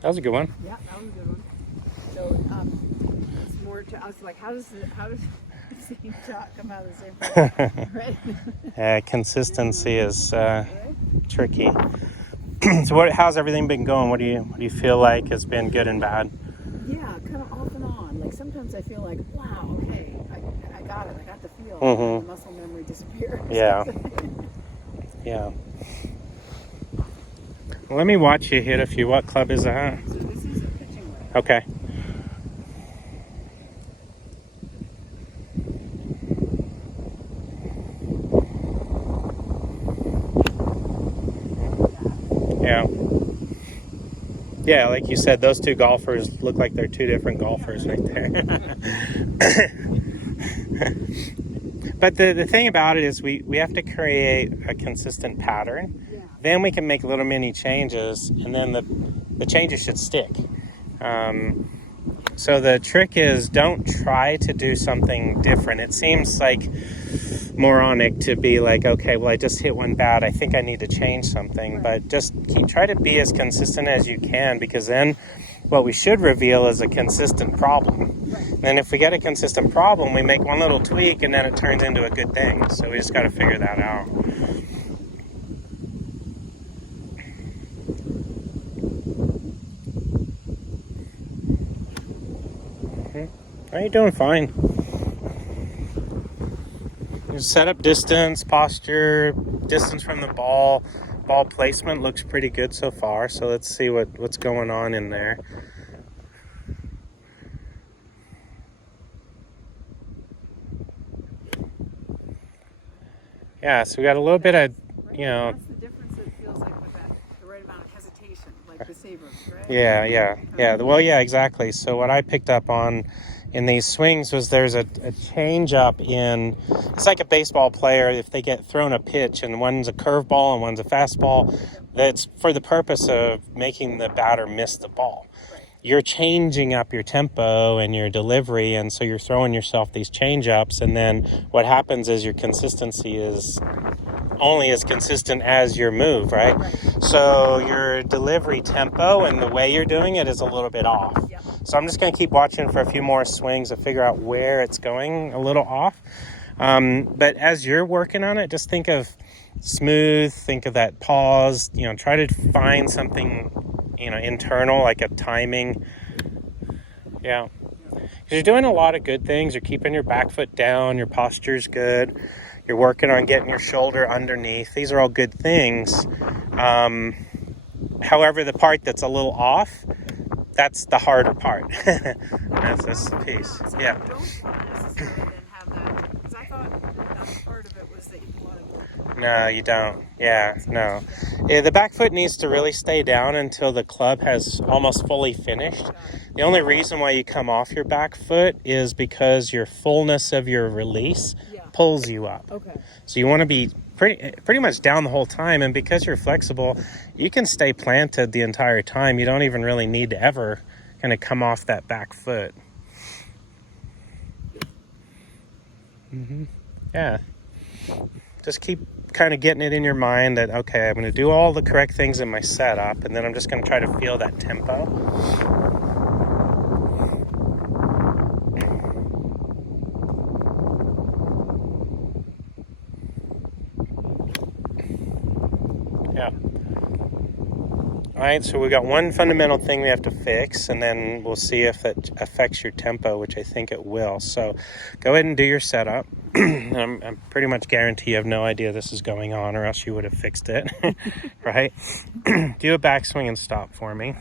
That was a good one. Yeah, that was a good one. So it's more to us like how does the same shot come out of the same place? Right. Consistency is tricky. So how's everything been going? What do you feel like has been good and bad? Yeah, kind of off and on. Like sometimes I feel like, wow, okay, I got it. I got the feel. Mm-hmm. And the muscle memory disappears. Yeah. Yeah. Let me watch you hit a few. What club is that? So this is a pitching wedge. Okay. Yeah. Yeah, like you said, those two golfers look like they're two different golfers right there. But the thing about it is we have to create a consistent pattern. Yeah. Then we can make little mini changes, and then the changes should stick. So the trick is don't try to do something different. It seems like moronic to be like, okay, well, I just hit one bad. I think I need to change something. But just try to be as consistent as you can, because then what we should reveal is a consistent problem. And then if we get a consistent problem, we make one little tweak and then it turns into a good thing. So we just got to figure that out. You're doing fine. Your setup distance, posture, distance from the ball placement looks pretty good so far. So let's see what's going on in there. Yeah, so we got a little bit of, That's the difference. It feels like with that, the right amount of hesitation, like the Sabers, right? Yeah. Well, yeah, exactly. So what I picked up on in these swings was there's a change up in, it's like a baseball player, if they get thrown a pitch and one's a curveball and one's a fastball, that's for the purpose of making the batter miss the ball. You're changing up your tempo and your delivery, and so you're throwing yourself these change ups, and then what happens is your consistency is only as consistent as your move, right? So your delivery tempo and the way you're doing it is a little bit off. Yep. So I'm just going to keep watching for a few more swings to figure out where it's going a little off. But as you're working on it, just think of smooth, think of that pause, try to find something, internal, like a timing. Yeah. Because you're doing a lot of good things. You're keeping your back foot down, your posture's good. You're working on getting your shoulder underneath. These are all good things. However, the part that's a little off, that's the harder part. That's the piece. Yeah. Don't necessarily then have that, because I thought that part of it was that you want to. No, you don't. Yeah, no. Yeah, the back foot needs to really stay down until the club has almost fully finished. The only reason why you come off your back foot is because your fullness of your release pulls you up. Okay. So you want to be pretty much down the whole time, and because you're flexible, you can stay planted the entire time. You don't even really need to ever kind of come off that back foot. Yeah. Just keep kind of getting it in your mind that, okay, I'm going to do all the correct things in my setup, and then I'm just going to try to feel that tempo. Yeah. All right, so we got one fundamental thing we have to fix, and then we'll see if it affects your tempo, which I think it will. So go ahead and do your setup. I'm pretty much guarantee you have no idea this is going on, or else you would have fixed it, right? Do a backswing and stop for me.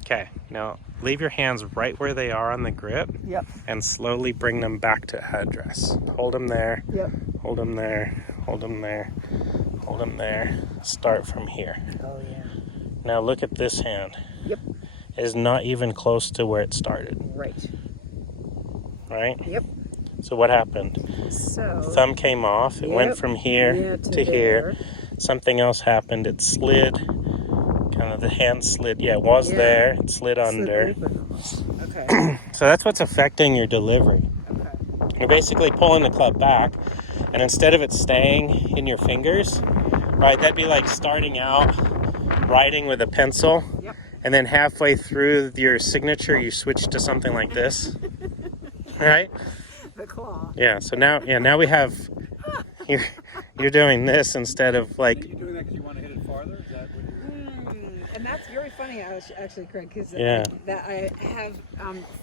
Okay, now leave your hands right where they are on the grip. Yep. And slowly bring them back to address. Hold them there. Yep. Hold them there. Hold them there. Hold them there. Start from here. Oh, yeah. Now look at this hand. Yep. It is not even close to where it started. Right. Right? Yep. So what happened? So Thumb came off. It went from here to here. Something else happened. It slid. Kind of the hand slid. Yeah, it was there. It slid under. Okay. So that's what's affecting your delivery. Okay. You're basically pulling the club back, and instead of it staying in your fingers, right, that'd be like starting out writing with a pencil, Yep. and then halfway through your signature, you switch to something like this, right? The claw. Yeah. So now we have. You're doing this instead of like. You're doing that because you want to hit it farther. Is that what you're... And that's very funny, actually, Craig, because Yeah. that I have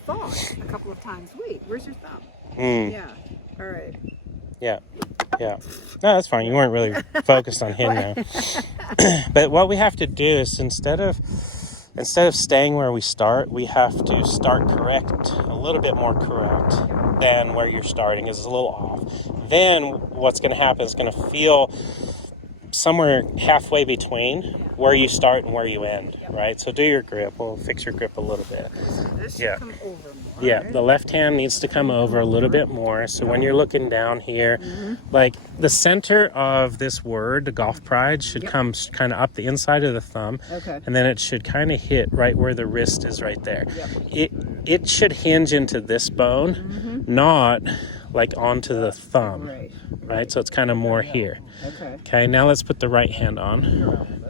thought a couple of times. Wait, where's your thumb? Yeah. All right. Yeah. No, that's fine. You weren't really focused on him now. But what we have to do is instead of staying where we start, we have to start correct, a little bit more correct than where you're starting. Is a little off. Then what's going to happen is going to feel somewhere halfway between where you start and where you end, right? So do your grip. We'll fix your grip a little bit. This should come over more. Yeah, right? the left hand needs to come over a little bit more. So when you're looking down here, like the center of this word, the golf pride, should come kind of up the inside of the thumb. Okay. And then it should kind of hit right where the wrist is right there. It should hinge into this bone, not like onto the thumb. Right? So it's kind of more here. Okay, now let's put the right hand on.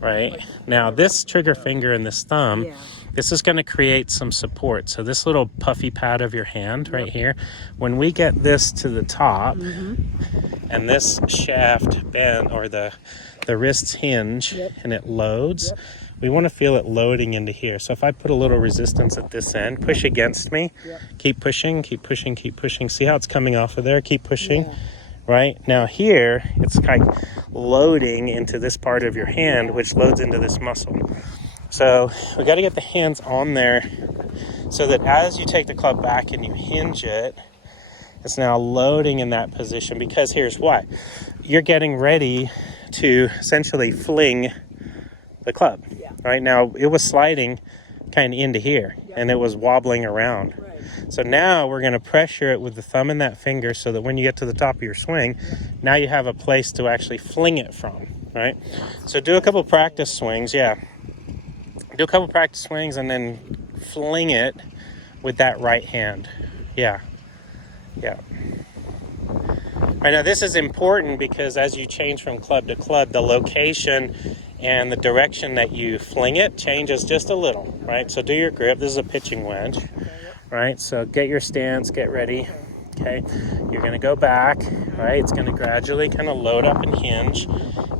Right? Now this trigger finger and this thumb, this is going to create some support. So this little puffy pad of your hand right here, when we get this to the top and this shaft bend or the wrists hinge and it loads, we want to feel it loading into here. So if I put a little resistance at this end, push against me, keep pushing, keep pushing, keep pushing. See how it's coming off of there? Keep pushing. Right now here, it's like loading into this part of your hand, which loads into this muscle. So we got to get the hands on there so that as you take the club back and you hinge it, it's now loading in that position, because here's why. You're getting ready to essentially fling the club. Right now it was sliding kind of into here and it was wobbling around. So now we're going to pressure it with the thumb and that finger so that when you get to the top of your swing, now you have a place to actually fling it from, right? So do a couple practice swings, Do a couple practice swings and then fling it with that right hand. Right, now this is important because as you change from club to club, the location and the direction that you fling it changes just a little, right? So do your grip. This is a pitching wedge. Right, so get your stance, get ready. Okay, you're going to go back, right? It's going to gradually kind of load up and hinge.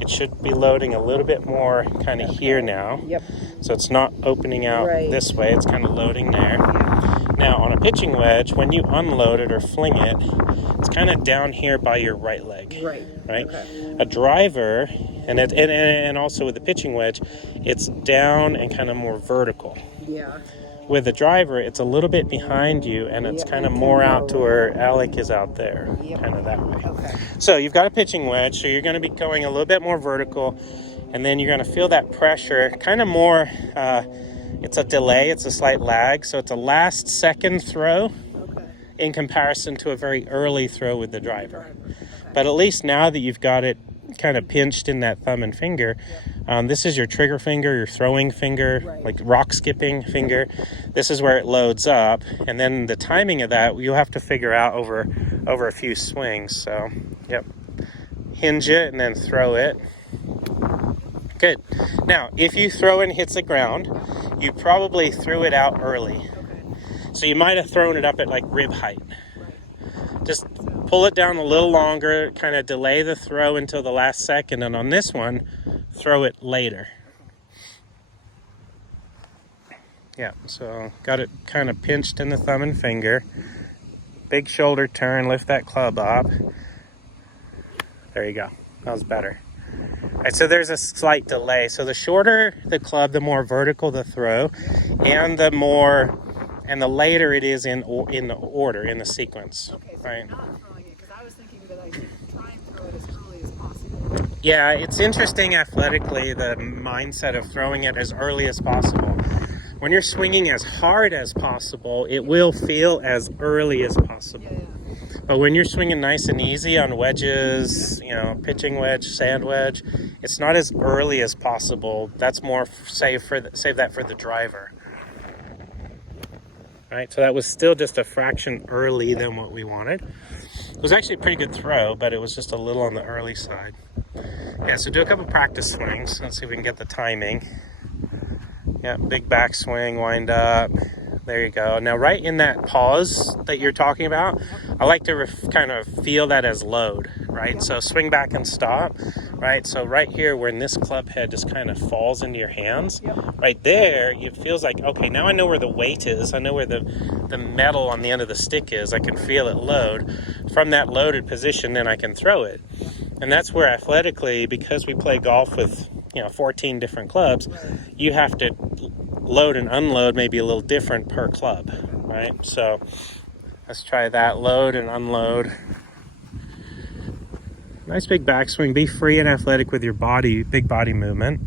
It should be loading a little bit more kind of here now. So it's not opening out this way, it's kind of loading there. Now on a pitching wedge, when you unload it or fling it, it's kind of down here by your right leg. Right? A driver, and also with the pitching wedge, it's down and kind of more vertical. With the driver, it's a little bit behind you, and it's kind of more out to where Alec is out there, kind of that way. So you've got a pitching wedge, so you're going to be going a little bit more vertical, and then you're going to feel that pressure, kind of more, it's a delay, it's a slight lag, so it's a last second throw in comparison to a very early throw with the driver. But at least now that you've got it kind of pinched in that thumb and finger, this is your trigger finger, your throwing finger, like rock skipping finger. This is where it loads up, and then the timing of that you'll have to figure out over a few swings. So hinge it and then throw it. Good. Now if you throw and hits the ground, you probably threw it out early, so you might have thrown it up at like rib height. Just pull it down a little longer, kind of delay the throw until the last second, and on this one, throw it later. So got it kind of pinched in the thumb and finger. Big shoulder turn, lift that club up. There you go. That was better. All right, so there's a slight delay. So the shorter the club, the more vertical the throw, and the later it is in the order, in the sequence. Right. Not throwing it, because I was thinking that I should try and throw it as early as possible. Yeah, it's interesting athletically, the mindset of throwing it as early as possible. When you're swinging as hard as possible, it will feel as early as possible. But when you're swinging nice and easy on wedges, pitching wedge, sand wedge, it's not as early as possible. That's more save that for the driver. Right, so that was still just a fraction early than what we wanted. It was actually a pretty good throw, but it was just a little on the early side. Yeah, so do a couple practice swings. Let's see if we can get the timing. Yeah, big backswing, wind up. There you go. Now, right in that pause that you're talking about, I like to kind of feel that as load, right? So swing back and stop, right? So right here, when this club head just kind of falls into your hands, right there, it feels like, okay, now I know where the weight is. I know where the metal on the end of the stick is. I can feel it load. From that loaded position, then I can throw it. And that's where athletically, because we play golf with, 14 different clubs, you have to load and unload may be a little different per club, right? So let's try that, load and unload. Nice big backswing. Be free and athletic with your body, big body movement.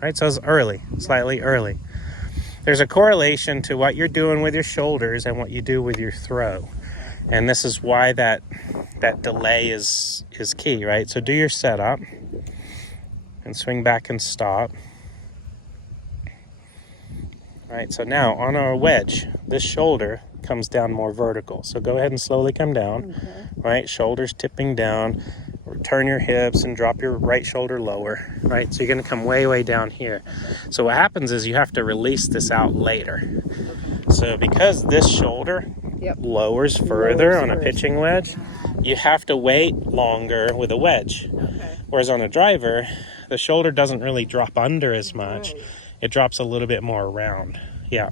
Right, so it's early, slightly early. There's a correlation to what you're doing with your shoulders and what you do with your throw. And this is why that delay is key, right? So do your setup and swing back and stop. All right, so now on our wedge, this shoulder comes down more vertical. So go ahead and slowly come down, right? Shoulders tipping down. Turn your hips and drop your right shoulder lower, right? So you're gonna come way, way down here. So what happens is you have to release this out later. So because this shoulder lowers further on a pitching wedge, you have to wait longer with a wedge. Whereas on a driver, the shoulder doesn't really drop under as much. It drops a little bit more around. Yeah.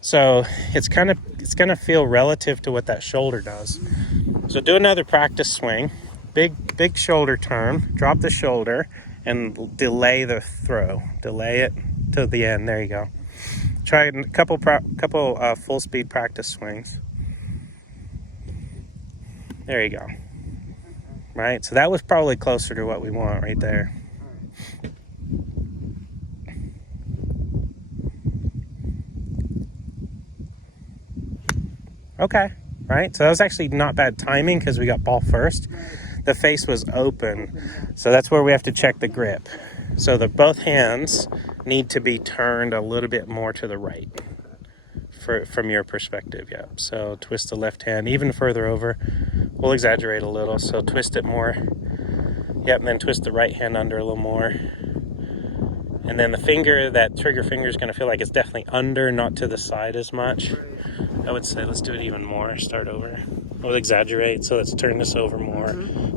So it's gonna feel relative to what that shoulder does. So do another practice swing. Big shoulder turn. Drop the shoulder and delay the throw. Delay it to the end. There you go. Try a couple full speed practice swings. There you go. Right. So that was probably closer to what we want right there. Okay, right, so that was actually not bad timing because we got ball first. The face was open, so that's where we have to check the grip. So both hands need to be turned a little bit more to the right from your perspective, yeah. So twist the left hand even further over. We'll exaggerate a little, so twist it more. Yep, and then twist the right hand under a little more. And then the finger, that trigger finger is going to feel like it's definitely under, not to the side as much. I would say let's do it even more. Start over. We'll exaggerate. So let's turn this over more.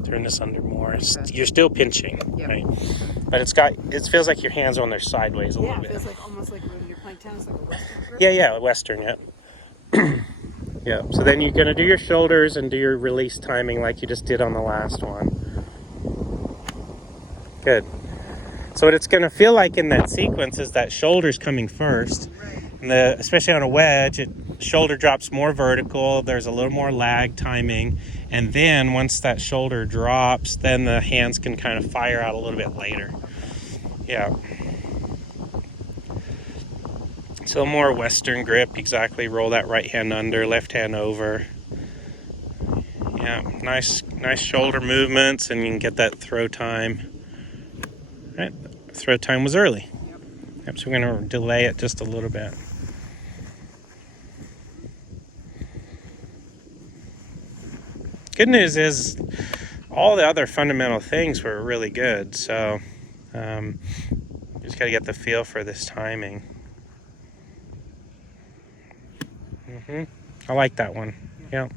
Turn this under more. You're still pinching, right? But it feels like your hands are on there sideways a little bit. Yeah, it feels like almost like when you're playing tennis, like a Western grip. Yeah, Western, yeah. Yeah, so then you're going to do your shoulders and do your release timing like you just did on the last one. Good. So what it's going to feel like in that sequence is that shoulder's coming first. And especially on a wedge, shoulder drops more vertical. There's a little more lag timing. And then once that shoulder drops, then the hands can kind of fire out a little bit later. Yeah. So more Western grip, exactly. Roll that right hand under, left hand over. Yeah, nice shoulder movements, and you can get that throw time. All right, throw time was early. Yep, so we're going to delay it just a little bit. Good news is all the other fundamental things were really good, so you just got to get the feel for this timing. I like that one. Yeah.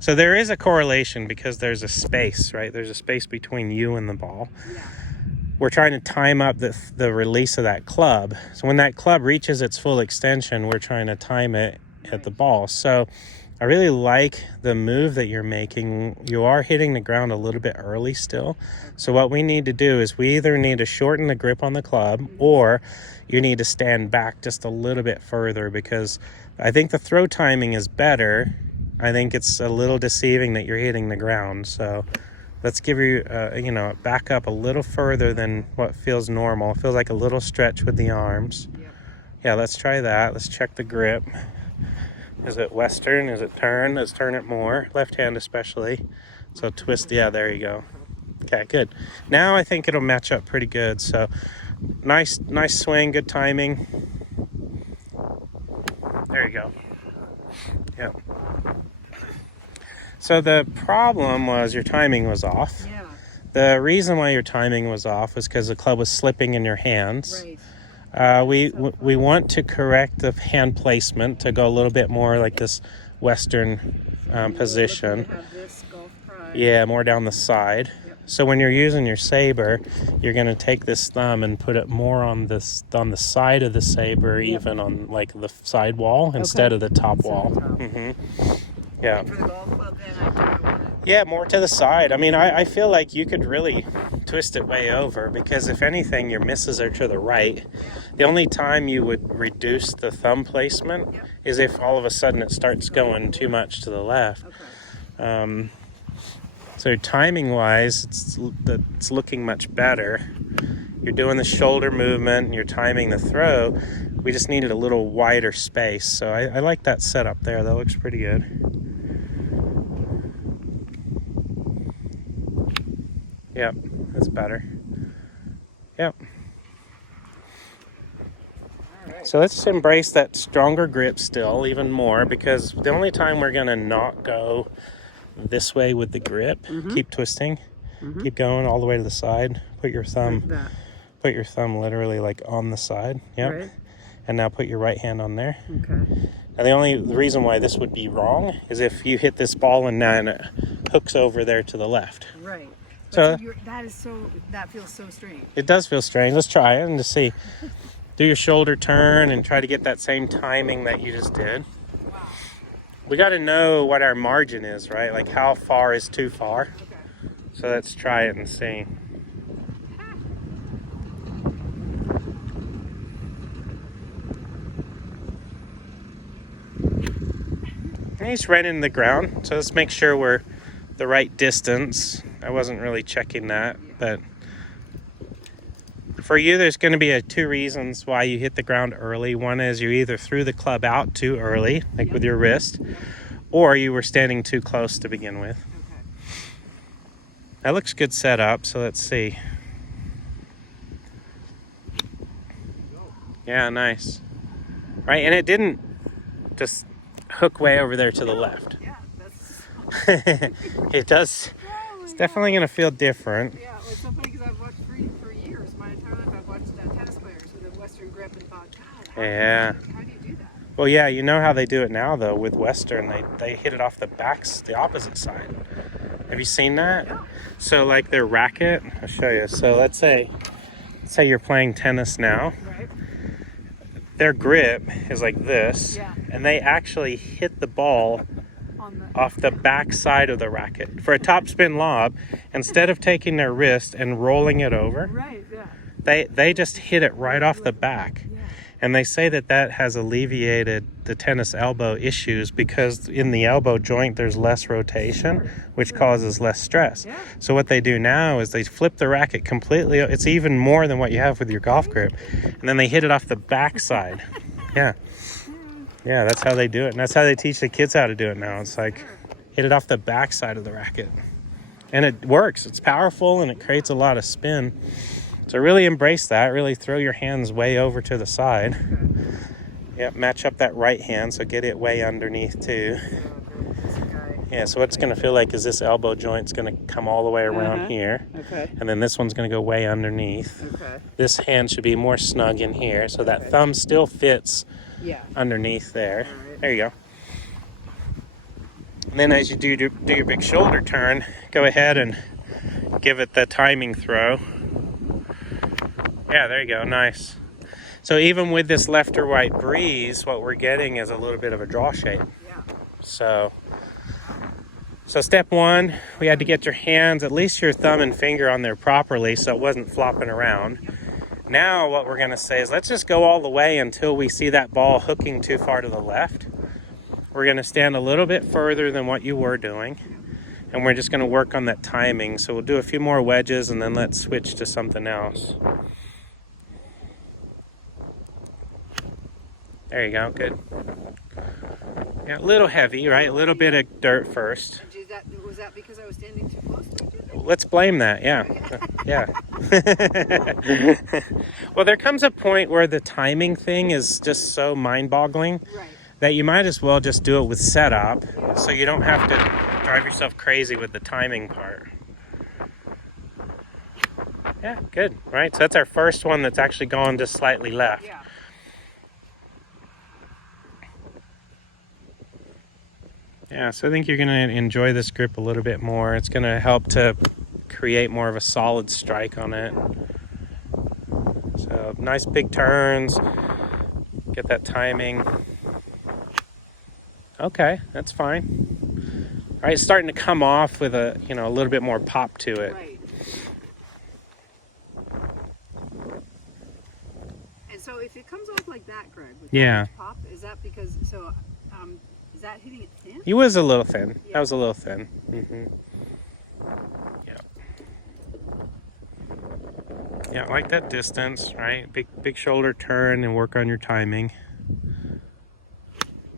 So there is a correlation because there's a space, right? There's a space between you and the ball. We're trying to time up the release of that club. So when that club reaches its full extension, we're trying to time it at the ball. So I really like the move that you're making. You are hitting the ground a little bit early still. So what we need to do is we either need to shorten the grip on the club or you need to stand back just a little bit further, because I think the throw timing is better. I think it's a little deceiving that you're hitting the ground. So let's give you, back up a little further than what feels normal. It feels like a little stretch with the arms. Yeah, let's try that. Let's check the grip. Is it Western? Is it turn? Let's turn it more. Left hand especially. So twist. Yeah, there you go. Okay, good. Now I think it'll match up pretty good. So nice swing, good timing. There you go. Yep. So the problem was your timing was off. Yeah. The reason why your timing was off was because the club was slipping in your hands. Right. We want to correct the hand placement to go a little bit more like this Western position. To have this golf pride. Yeah, more down the side. Yep. So when you're using your Saber, you're going to take this thumb and put it more on the side of the Saber, Yep. even on like the side wall instead of the top wall. Top. Yeah. And for the golf club, then I want it. Yeah, more to the side. I mean, I feel like you could really twist it way over because if anything, your misses are to the right. The only time you would reduce the thumb placement is if all of a sudden it starts going too much to the left. Okay. So timing-wise, it's looking much better. You're doing the shoulder movement and you're timing the throw. We just needed a little wider space. So I like that setup there. That looks pretty good. Yep, that's better. Yep. So let's just embrace that stronger grip still even more, because the only time we're gonna not go this way with the grip, keep twisting, keep going all the way to the side. Put your thumb, Like that. put your thumb literally like on the side. Yep. Right. And now put your right hand on there. Okay. Now the reason why this would be wrong is if you hit this ball and then it hooks over there to the left. Right. So That feels so strange. it does feel strange. Let's try it and just see. Do your shoulder turn and try to get that same timing that you just did. Wow. We got to know what our margin is, right? Like how far is too far. Okay. So let's try it and see. And he's right in the ground. So let's make sure we're the right distance. I wasn't really checking that, but for you, there's going to be two reasons why you hit the ground early. One is you either threw the club out too early, like with your wrist, or you were standing too close to begin with. Okay. That looks good set up, so let's see. Yeah, nice. Right, and it didn't just hook way over there to the left. Yeah, that's. It does. It's definitely going to feel different. Yeah, well, it's so funny because I've watched for years, my entire life, I've watched tennis players with a Western grip and thought, God, how do you do that? Well, yeah, you know how they do it now, though, with Western. They hit it off the backs, the opposite side. Have you seen that? Yeah. So, like their racket, I'll show you. So, let's say you're playing tennis now. Right. Their grip is like this, Yeah. and they actually hit the ball On the. off the back side of the racket. For a topspin lob, instead of taking their wrist and rolling it over, Right. Yeah. they just hit it right off the back. Yeah. And they say that has alleviated the tennis elbow issues because in the elbow joint there's less rotation, which causes less stress. Yeah. So what they do now is they flip the racket completely. It's even more than what you have with your golf grip. And then they hit it off the back side. Yeah. Yeah, that's how they do it. And that's how they teach the kids how to do it now. It's like hit it off the back side of the racket. And it works. It's powerful and it creates a lot of spin. So really embrace that. Really throw your hands way over to the side. Okay. Yep, match up that right hand, so get it way underneath too. Yeah, so what it's going to feel like is this elbow joint's going to come all the way around here. Okay. And then this one's going to go way underneath. Okay. This hand should be more snug in here, so that thumb still fits Yeah. underneath there. Alright. There you go. And then as you do your big shoulder turn, go ahead and give it the timing throw. Yeah, there you go. Nice. So even with this left or right breeze, what we're getting is a little bit of a draw shape. Yeah. So step one, we had to get your hands, at least your thumb and finger on there properly so it wasn't flopping around. Now what we're going to say is let's just go all the way until we see that ball hooking too far to the left. We're going to stand a little bit further than what you were doing. And we're just going to work on that timing. So we'll do a few more wedges and then let's switch to something else. There you go, good. Yeah, a little heavy, right? A little bit of dirt first. Was that because I was standing too close to you? Let's blame that, yeah. Yeah. Well, there comes a point where the timing thing is just so mind-boggling Right. that you might as well just do it with setup so you don't have to drive yourself crazy with the timing part. Yeah, good. Right, so that's our first one that's actually gone just slightly left. Yeah. Yeah, so I think you're going to enjoy this grip a little bit more. It's going to help to create more of a solid strike on it. So nice big turns. Get that timing. Okay, that's fine. All right, it's starting to come off with a, you know, a little bit more pop to it. Right. And so if it comes off like that, Craig, with Yeah. that much pop, is that because, so, is that hitting it thin? He was a little thin. Yeah. That was a little thin. Yeah. Yeah, I like that distance, right? Big shoulder turn and work on your timing.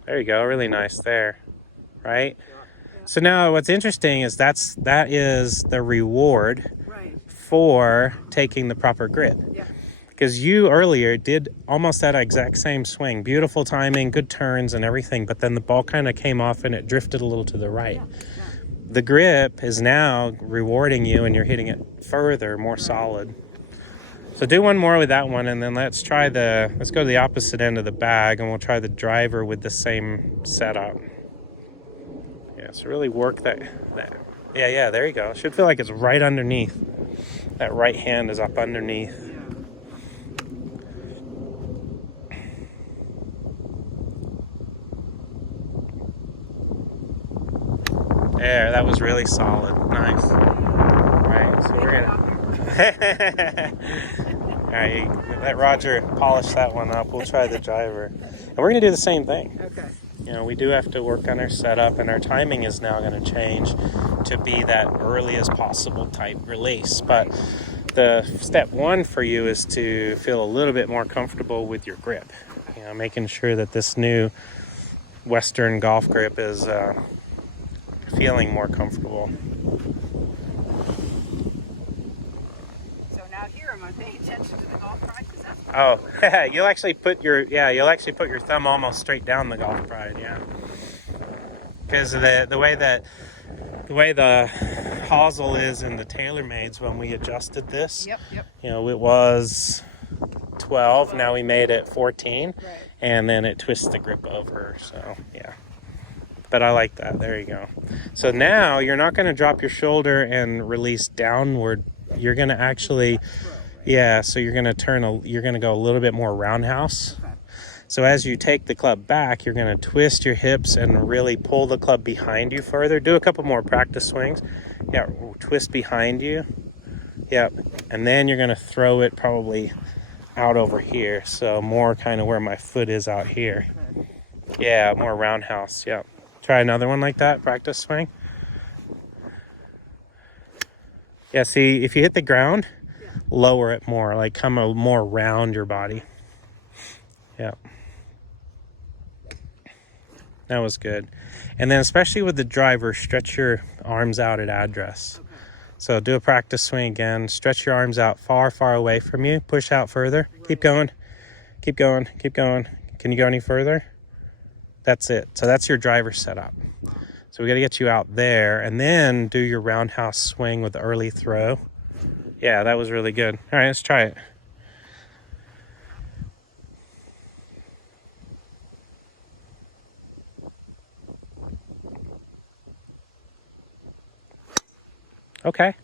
There you go, really nice there, right? Yeah. So now what's interesting is that is the reward Right. for taking the proper grip. Yeah. Because you earlier did almost that exact same swing. Beautiful timing, good turns and everything, but then the ball kind of came off and it drifted a little to the right. Yeah. Yeah. The grip is now rewarding you and you're hitting it further, more solid. So do one more with that one, and then let's go to the opposite end of the bag and we'll try the driver with the same setup. Yeah, so really work that. Yeah, there you go. Should feel like it's right underneath. That right hand is up underneath. There, that was really solid. Nice. Right, so we're gonna. All right, let Roger polish that one up. We'll try the driver, and we're gonna do the same thing. Okay. You know, we do have to work on our setup, and our timing is now going to change to be that early as possible type release. But the step one for you is to feel a little bit more comfortable with your grip. You know, making sure that this new Western golf grip is feeling more comfortable. So now here, am I paying attention to the golf pride? That's Oh, you'll actually put your thumb almost straight down the golf pride, yeah. Because the way the hosel is in the TaylorMades when we adjusted this, Yep. you know, it was 12. Now we made it 14, Right. and then it twists the grip over. So yeah, but I like that. There you go. So now you're not going to drop your shoulder and release downward. You're going to actually. Yeah, so you're going to go a little bit more roundhouse. Okay. So as you take the club back, you're going to twist your hips and really pull the club behind you further. Do a couple more practice swings. Yeah, twist behind you. Yep. And then you're going to throw it probably out over here. So more kind of where my foot is out here. Okay. Yeah, more roundhouse. Yep. Try another one like that, practice swing. Yeah, see, if you hit the ground, lower it more, like come more around your body. Yeah. That was good. And then especially with the driver, stretch your arms out at address. Okay. So do a practice swing again. Stretch your arms out far, far away from you. Push out further. Keep going. Keep going. Keep going. Can you go any further? That's it. So that's your driver setup. So we got to get you out there and then do your roundhouse swing with the early throw. Yeah, that was really good. All right, let's try it. Okay.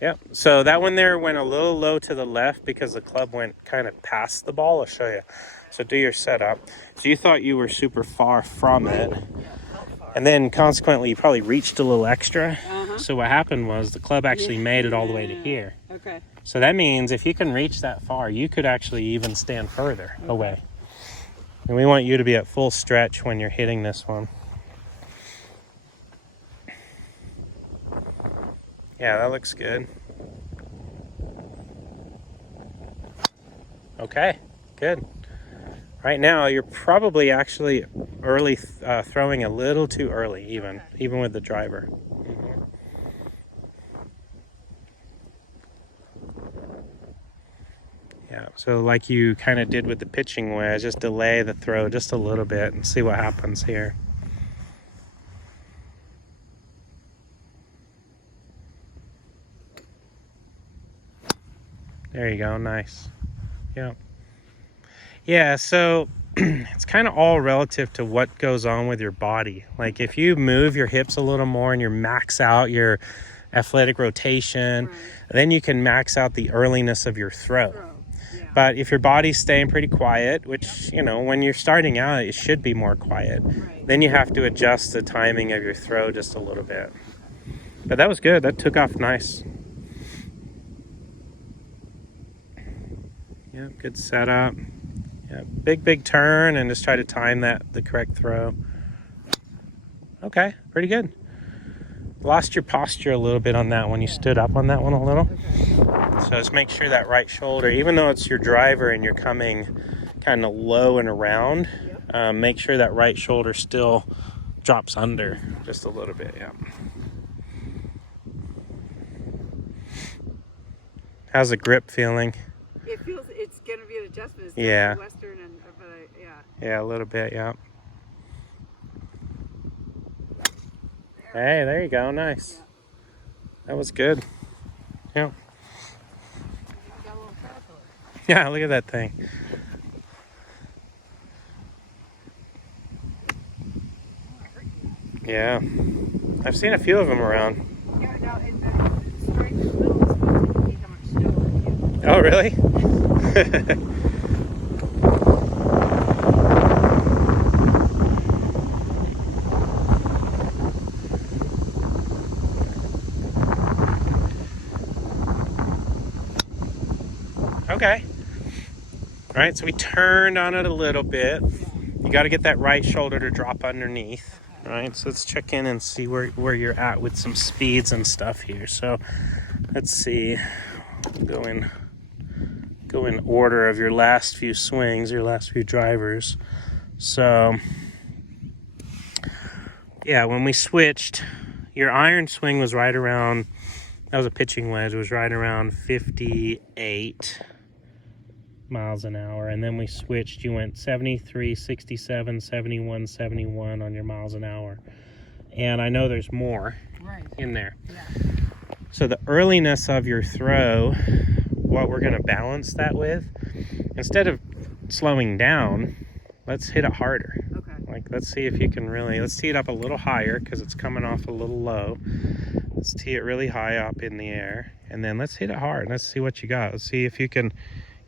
Yep. So that one there went a little low to the left because the club went kind of past the ball. I'll show you. So do your setup. So you thought you were super far from it. And then consequently, you probably reached a little extra. Uh-huh. So what happened was the club actually made it all the way to here. Okay. So that means if you can reach that far, you could actually even stand further away. And we want you to be at full stretch when you're hitting this one. Yeah, that looks good. Okay, good. Right now, you're probably actually early throwing a little too early, even with the driver. Mm-hmm. Yeah, so like you kind of did with the pitching wedge, just delay the throw just a little bit and see what happens here. There you go. Nice. Yeah. Yeah, so it's kind of all relative to what goes on with your body. Like if you move your hips a little more and you max out your athletic rotation, Right. then you can max out the earliness of your throw. Yeah. But if your body's staying pretty quiet, which, you know, when you're starting out, it should be more quiet, Right. then you have to adjust the timing of your throw just a little bit. But that was good. That took off nice. Yeah, good setup. Yeah, big turn and just try to time the correct throw. Okay, pretty good. Lost your posture a little bit on that one. You stood up on that one a little. Okay. So just make sure that right shoulder, even though it's your driver and you're coming kind of low and around, make sure that right shoulder still drops under just a little bit. Yeah. How's the grip feeling? It feels it's going to be an adjustment. It's Yeah. Western and yeah. Yeah, a little bit. Yeah. Hey, there you go. Nice. Yeah. That was good. Yeah. You got a little caterpillar. Yeah, look at that thing. Oh, it hurt you. Yeah. I've seen a few of them around. Yeah, no, and the straight in the middle is supposed to indicate how much snow it is. Oh, really? Okay. All right, so we turned on it a little bit. You got to get that right shoulder to drop underneath. All right, so let's check in and see where you're at with some speeds and stuff here. So let's see. Go in order of your last few swings, your last few drivers. So yeah, when we switched, your iron swing was right around, that was a pitching wedge, was right around 58 miles an hour. And then we switched, you went 73, 67, 71, 71 on your miles an hour. And I know there's more in there. Yeah. So the earliness of your throw, what we're going to balance that with, instead of slowing down, let's hit it harder. Okay. Like, let's see if you can really, let's tee it up a little higher because it's coming off a little low. Let's tee it really high up in the air, and then let's hit it hard. Let's see what you got. Let's see if you can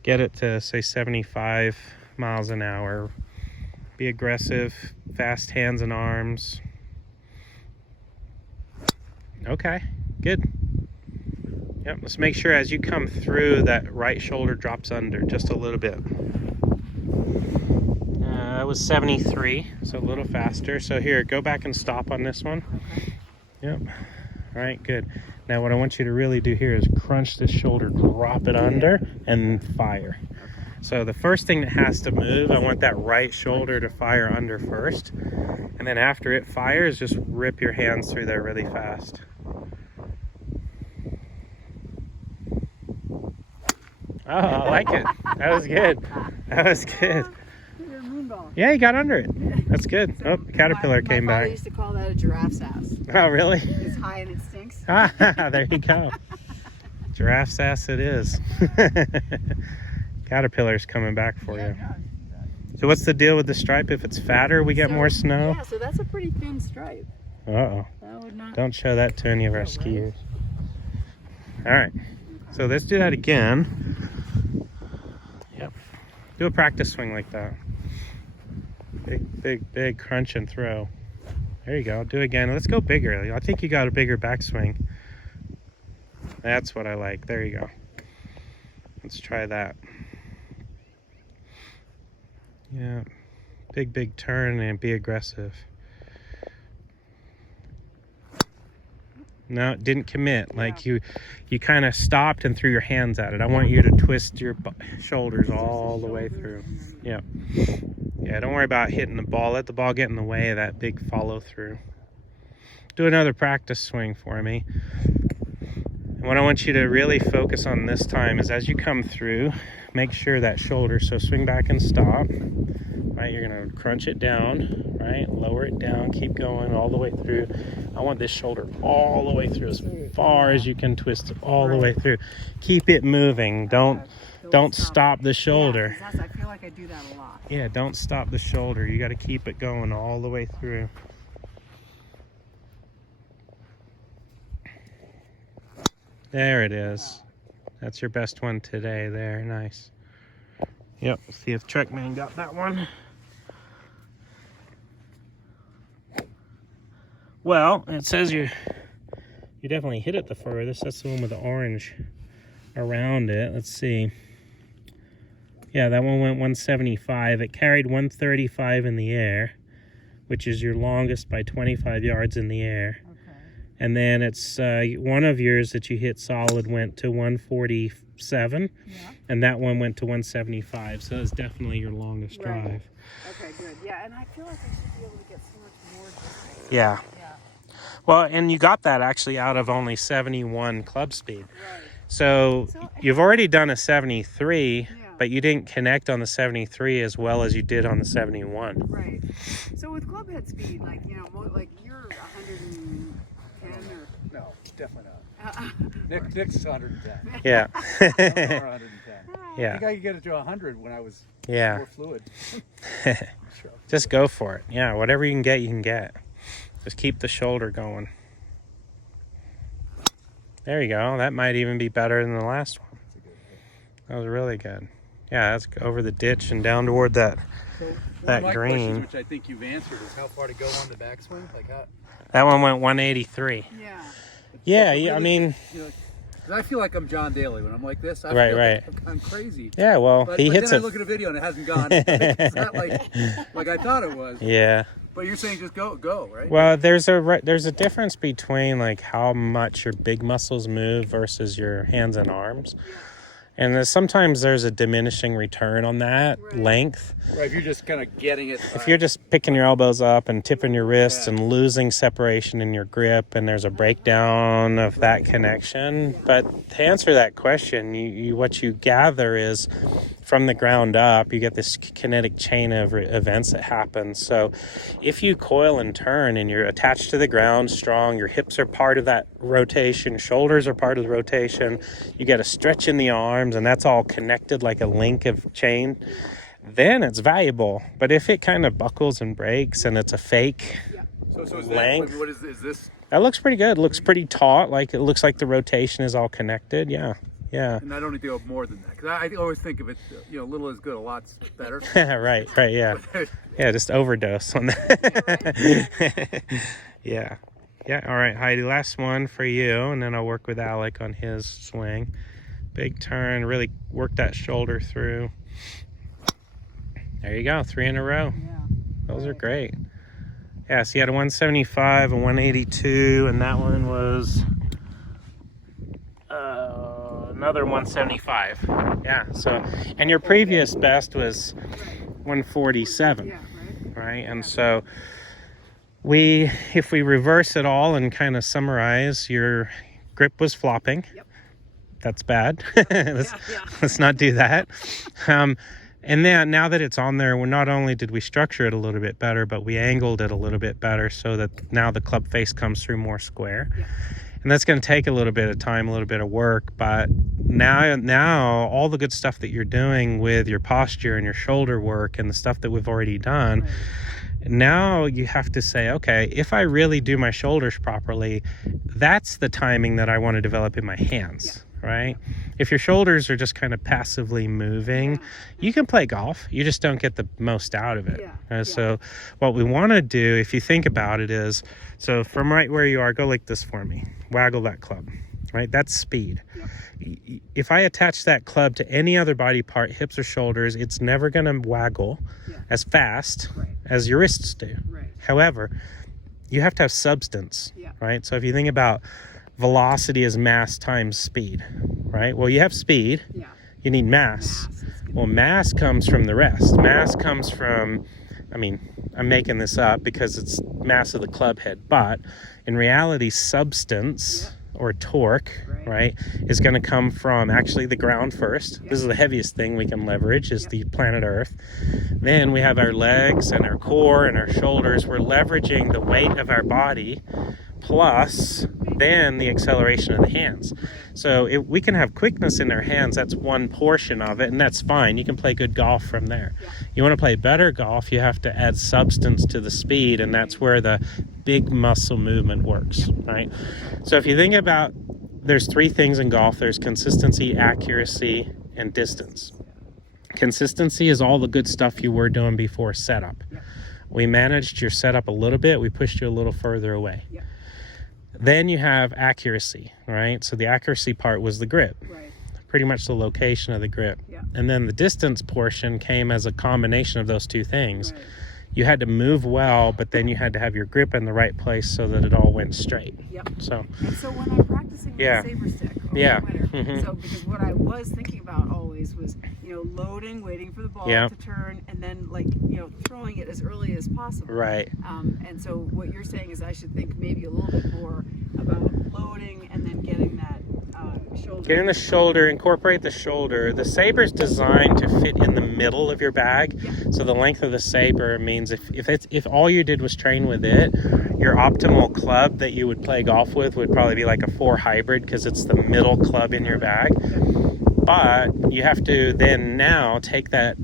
get it to, say, 75 miles an hour. Be aggressive, fast hands and arms. Okay, good. Yep, let's make sure as you come through that right shoulder drops under just a little bit. That was 73, so a little faster. So here, go back and stop on this one. Okay. Yep. All right, good. Now what I want you to really do here is crunch this shoulder, drop it under, and fire. So the first thing that has to move, I want that right shoulder to fire under first. And then after it fires, just rip your hands through there really fast. Oh, I like it. That was good. That was good. You're a moonball. Yeah, you got under it. That's good. Oh, caterpillar came My father back. used to call that a giraffe's ass. Oh, really? It's high and it stinks. Ah, there you go. Giraffe's ass it is. Caterpillar's coming back for you. So what's the deal with the stripe? If it's fatter, we get more snow? Yeah, so that's a pretty thin stripe. Uh-oh. That would not... Don't show that to any of our skiers. All right. So let's do that again. Yep. Do a practice swing like that. Big crunch and throw. There you go. Do it again. Let's go bigger. I think you got a bigger backswing. That's what I like. There you go. Let's try that. Yeah. Big turn and be aggressive. No, it didn't commit. Like you kind of stopped and threw your hands at it. I want you to twist your shoulders all the way through. Yeah. Yeah, don't worry about hitting the ball. Let the ball get in the way of that big follow through. Do another practice swing for me. And what I want you to really focus on this time is as you come through, make sure that shoulder, so swing back and stop. right? You're gonna crunch it down, right? Lower it down, keep going all the way through. I want this shoulder all the way through, as far as you can twist it all the way through. Keep it moving. Don't stop the shoulder. Yeah, I feel like I do that a lot. Yeah, don't stop the shoulder. You got to keep it going all the way through. There it is. That's your best one today there. Nice. Yep, see if Trekman got that one. Well, it says you definitely hit it the furthest. That's the one with the orange around it. Let's see. Yeah, that one went 175. It carried 135 in the air, which is your longest by 25 yards in the air. Okay. And then it's one of yours that you hit solid went to 147, and that one went to 175. So it's definitely your longest drive. Okay, good. Yeah, and I feel like I should be able to get so much more distance. Yeah. Well, and you got that actually out of only 71 club speed. Right. So you've already done a 73, but you didn't connect on the 73 as well as you did on the 71. Right. So with club head speed, like, you know, like you're 110 or... No, definitely not. Nick's 110. Yeah. I'm 110. Yeah. I think I could get it to 100 when I was more fluid. Sure. Just go for it. Yeah, whatever you can get, you can get. Just keep the shoulder going. There you go. That might even be better than the last one. That was really good. Yeah, that's over the ditch and down toward that One of my green. questions, which I think you've answered, is how far to go on the backswing. Like how? That one went 183. Yeah, I mean... Because I feel like I'm John Daly when I'm like this. I Right, feel right. like I've gone crazy. Yeah, well, But he then hits I it. look at a video and it hasn't gone. It's not like I thought it was. Yeah. But you're saying just go, right? Well, there's a difference between like how much your big muscles move versus your hands and arms. And sometimes there's a diminishing return on that length. Right, if you're just kind of getting it. If you're just picking your elbows up and tipping your wrists and losing separation in your grip, and there's a breakdown of that connection. But to answer that question, what you gather is from the ground up, you get this kinetic chain of events that happen. So if you coil and turn and you're attached to the ground strong, your hips are part of that rotation, shoulders are part of the rotation, you get a stretch in the arms, and that's all connected like a link of chain, then it's valuable. But if it kind of buckles and breaks and it's a fake so is length, what is this? That looks pretty good. It looks pretty taut. Like it looks like the rotation is all connected. Yeah. And I don't need to go more than that, because I always think of it, little is good, a lot's better. right, yeah. Yeah, just overdose on that. Yeah, all right, Heidi, last one for you, and then I'll work with Alec on his swing. Big turn, really work that shoulder through. There you go, 3 in a row. Those are great. Yeah, so you had a 175, a 182, and that one was... another 175. Yeah, so, and your previous best was 147, right? And so if we reverse it all and kind of summarize, your grip was flopping. That's bad. Let's not do that. And then now that it's on there, not only did we structure it a little bit better, but we angled it a little bit better so that now the club face comes through more square. And that's going to take a little bit of time, a little bit of work, but now all the good stuff that you're doing with your posture and your shoulder work and the stuff that we've already done, now you have to say, okay, if I really do my shoulders properly, that's the timing that I want to develop in my hands. Right? If your shoulders are just kind of passively moving, you can play golf. You just don't get the most out of it. So what we want to do, if you think about it, is, so from right where you are, go like this for me. Waggle that club, right? That's speed. If I attach that club to any other body part, hips or shoulders, it's never going to waggle as fast as your wrists do. However, you have to have substance, right? So if you think about velocity is mass times speed, right? Well, you have speed, you need mass. Well, mass comes from the rest. Mass comes from, I'm making this up because it's mass of the club head, but in reality, substance or torque, right, is going to come from actually the ground first. This is the heaviest thing we can leverage, is the planet Earth. Then we have our legs and our core and our shoulders. We're leveraging the weight of our body plus then the acceleration of the hands. So we can have quickness in our hands. That's one portion of it, and that's fine. You can play good golf from there. You want to play better golf, you have to add substance to the speed, and that's where the big muscle movement works, right? So if you think about, there's three things in golf. There's consistency, accuracy, and distance. Consistency is all the good stuff you were doing before setup. We managed your setup a little bit. We pushed you a little further away. Then you have accuracy, right? So the accuracy part was the grip, pretty much the location of the grip. And then the distance portion came as a combination of those two things. You had to move well, but then you had to have your grip in the right place so that it all went straight. So, and so when I'm practicing with the Saber stick over the winter, so because what I was thinking about always was, you know, loading, waiting for the ball to turn, and then, like, you know, throwing it as early as possible. And so what you're saying is I should think maybe a little bit more about loading and then getting that shoulder. Getting the shoulder, incorporate the shoulder. The Saber's designed to fit in the middle of your bag. So the length of the Saber means if all you did was train with it, your optimal club that you would play golf with would probably be like a 4 hybrid, because it's the middle club in your bag. But you have to then now take that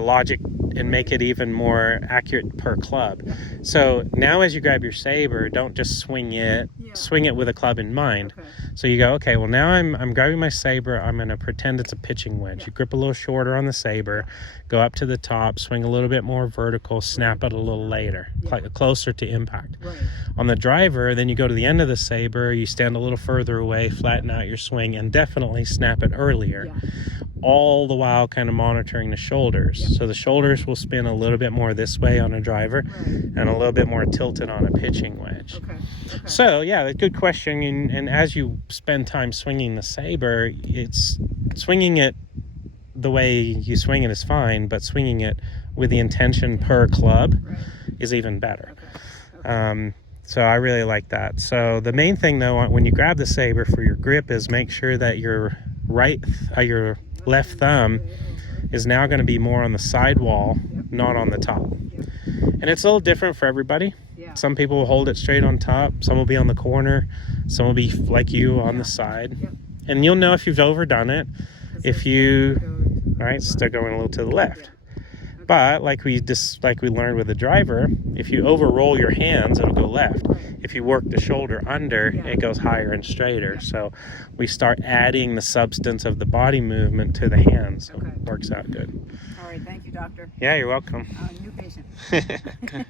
logic and make it even more accurate per club. So now as you grab your Saber, don't just swing it, swing it with a club in mind. So you go, okay, well now I'm grabbing my Saber, I'm going to pretend it's a pitching wedge. You grip a little shorter on the Saber, go up to the top, swing a little bit more vertical, snap it a little later, closer to impact. On the driver, then you go to the end of the Saber, you stand a little further away, flatten out your swing, and definitely snap it earlier. All the while kind of monitoring the shoulders. So the shoulders will spin a little bit more this way on a driver and a little bit more tilted on a pitching wedge. So yeah, a good question. And as you spend time swinging the Saber, it's swinging it the way you swing it is fine, but swinging it with the intention per club is even better. So I really like that. So the main thing though, when you grab the Saber for your grip, is make sure that your your left thumb is now going to be more on the sidewall, not on the top. And it's a little different for everybody. Some people will hold it straight on top, some will be on the corner, some will be like you on the side. And you'll know if you've overdone it if you start going a little to the left. But like we learned with the driver, if you overroll your hands, it'll go left. If you work the shoulder under, it goes higher and straighter. So we start adding the substance of the body movement to the hands. So it works out good. All right, thank you, doctor. Yeah, you're welcome. New patient.